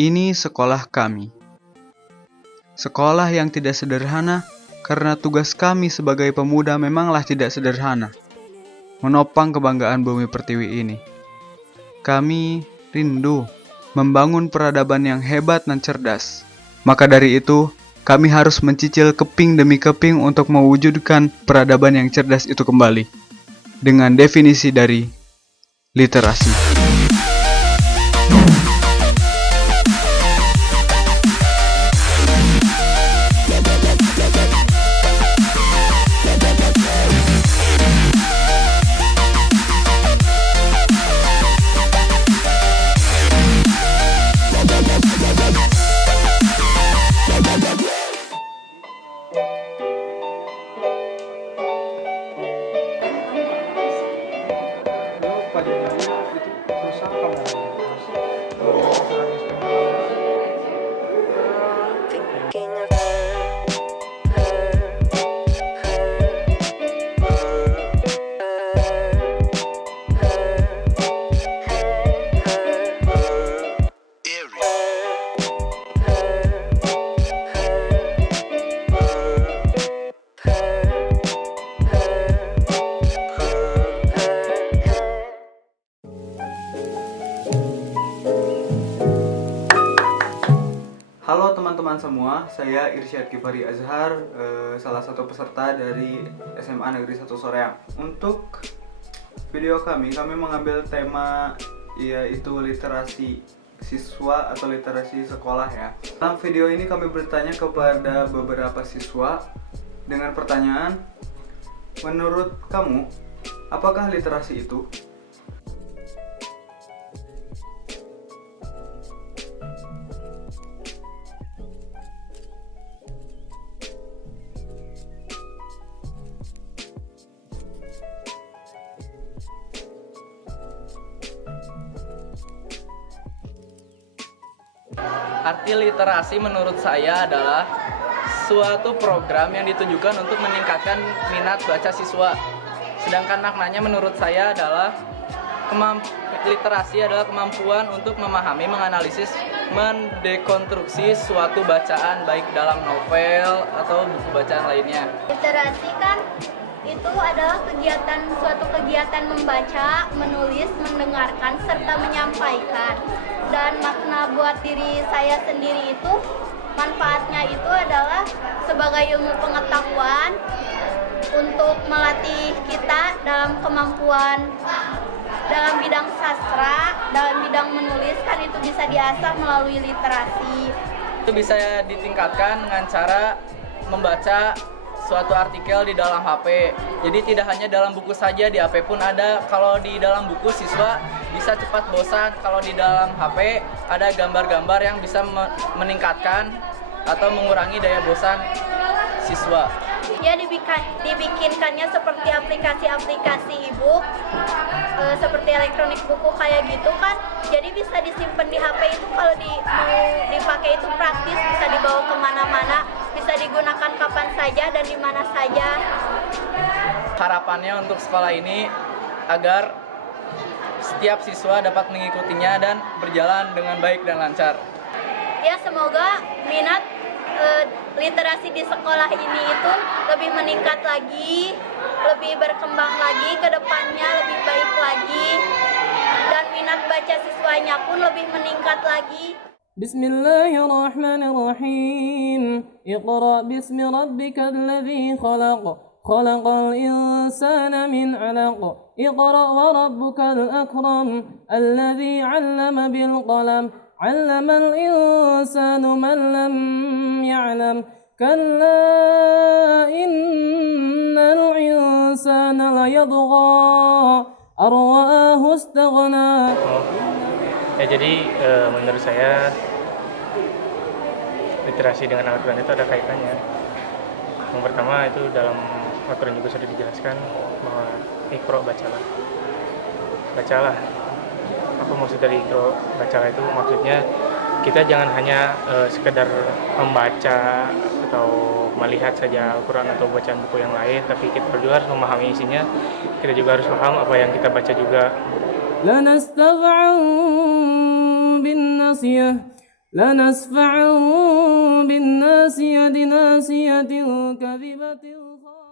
Ini sekolah kami. Sekolah yang tidak sederhana karena tugas kami sebagai pemuda memanglah tidak sederhana. Menopang kebanggaan bumi pertiwi ini. Kami rindu membangun peradaban yang hebat dan cerdas. Maka dari itu, kami harus mencicil keping demi keping untuk mewujudkan peradaban yang cerdas itu kembali. Dengan definisi dari literasi. Halo teman-teman semua, saya Irsyad Kifari Azhar, salah satu peserta dari SMA Negeri 1 Soreang. Untuk video kami mengambil tema yaitu literasi siswa atau literasi sekolah ya. Dalam video ini kami bertanya kepada beberapa siswa dengan pertanyaan, menurut kamu, apakah literasi itu? Arti literasi menurut saya adalah suatu program yang ditujukan untuk meningkatkan minat baca siswa. Sedangkan maknanya menurut saya adalah literasi adalah kemampuan untuk memahami, menganalisis, mendekonstruksi suatu bacaan baik dalam novel atau buku bacaan lainnya. Literasi kan itu adalah suatu kegiatan membaca, menulis, mendengarkan, serta menyampaikan. Dan makna buat diri saya sendiri itu, manfaatnya itu adalah sebagai ilmu pengetahuan untuk melatih kita dalam kemampuan dalam bidang sastra, dalam bidang menulis kan itu bisa diasah melalui literasi. Itu bisa ditingkatkan dengan cara membaca suatu artikel di dalam HP. Jadi tidak hanya dalam buku saja, di HP pun ada. Kalau di dalam buku siswa bisa cepat bosan, kalau di dalam HP ada gambar-gambar yang bisa meningkatkan atau mengurangi daya bosan siswa. Ya dibikinkannya seperti aplikasi-aplikasi e-book, seperti elektronik buku kayak gitu kan. Jadi bisa disimpan di HP itu, kalau mau dipakai itu praktis, bisa dibawa kemana-mana, bisa digunakan kapan saja dan di mana saja. Harapannya untuk sekolah ini agar setiap siswa dapat mengikutinya dan berjalan dengan baik dan lancar. Ya, semoga minat literasi di sekolah ini itu lebih meningkat lagi, lebih berkembang lagi ke depannya, lebih baik lagi, dan minat baca siswanya pun lebih meningkat lagi. Bismillahirrahmanirrahim. Iqra bismi rabbikal ladzi khalaq. Khalaqal insana min 'alaq. Iqra wa rabbukal akram. Alladzi 'allama bil qalam. 'Allamal insanu man lam ya'lam. Kalla innal insana layadgha. Arwa'ahu istaghna. Ya, jadi menurut saya literasi dengan Al-Quran itu ada kaitannya. Yang pertama itu dalam Al-Quran juga sudah dijelaskan bahwa Iqra, bacalah. Apa maksud dari Iqra, bacalah itu maksudnya kita jangan hanya sekedar membaca atau melihat saja Al-Quran atau bacaan buku yang lain, tapi kita juga harus memahami isinya. Kita juga harus paham apa yang kita baca juga. لنستغعن بالناصية لنسفعا بالناسية ناسية كاذبة خاطئة.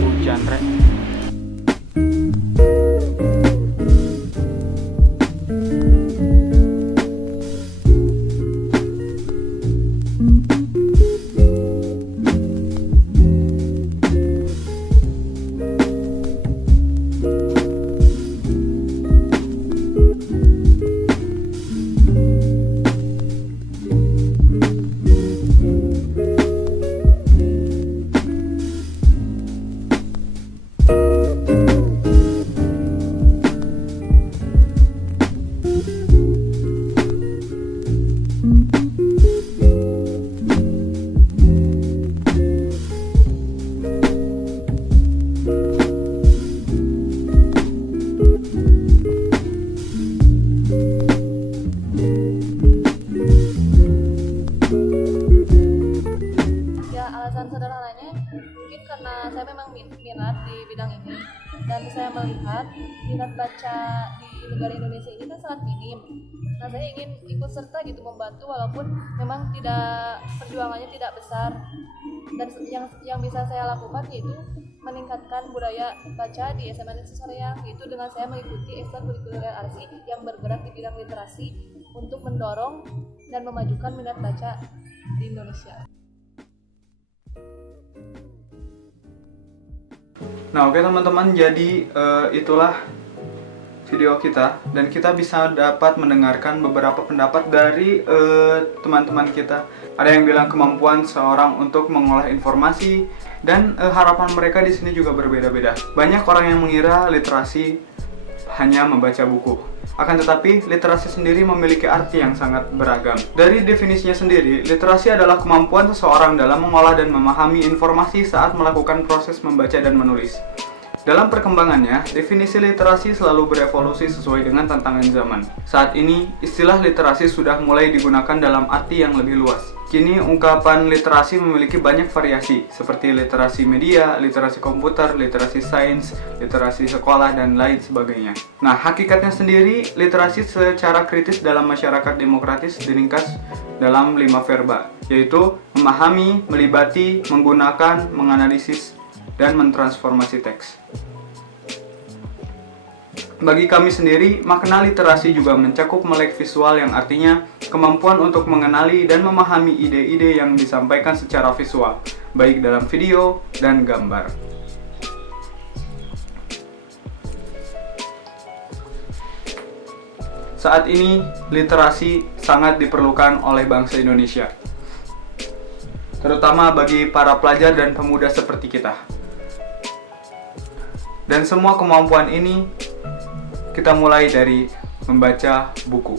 Hujan, Rek. Ya, alasan sederhananya mungkin karena saya memang minat di bidang ini dan saya melihat minat baca di negara Indonesia ini kan sangat minim. Nah, saya ingin ikut serta gitu membantu walaupun memang perjuangannya tidak besar. Dan yang bisa saya lakukan yaitu meningkatkan budaya baca di SMA Negeri Soreang, yaitu dengan saya mengikuti ekstrakurikuler RC yang bergerak di bidang literasi untuk mendorong dan memajukan minat baca di Indonesia. Nah, oke teman-teman, jadi itulah video kita, dan kita bisa dapat mendengarkan beberapa pendapat dari teman-teman kita. Ada yang bilang kemampuan seorang untuk mengolah informasi, dan harapan mereka di sini juga berbeda-beda. Banyak orang yang mengira literasi hanya membaca buku. Akan tetapi, literasi sendiri memiliki arti yang sangat beragam. Dari definisinya sendiri, literasi adalah kemampuan seseorang dalam mengolah dan memahami informasi saat melakukan proses membaca dan menulis. Dalam perkembangannya, definisi literasi selalu berevolusi sesuai dengan tantangan zaman. Saat ini, istilah literasi sudah mulai digunakan dalam arti yang lebih luas. Kini, ungkapan literasi memiliki banyak variasi, seperti literasi media, literasi komputer, literasi sains, literasi sekolah, dan lain sebagainya. Nah, hakikatnya sendiri, literasi secara kritis dalam masyarakat demokratis diringkas dalam 5 verba, yaitu memahami, melibati, menggunakan, menganalisis, dan mentransformasi teks. Bagi kami sendiri, makna literasi juga mencakup melek visual, yang artinya kemampuan untuk mengenali dan memahami ide-ide yang disampaikan secara visual, baik dalam video dan gambar. Saat ini, literasi sangat diperlukan oleh bangsa Indonesia, terutama bagi para pelajar dan pemuda seperti kita. Dan semua kemampuan ini kita mulai dari membaca buku.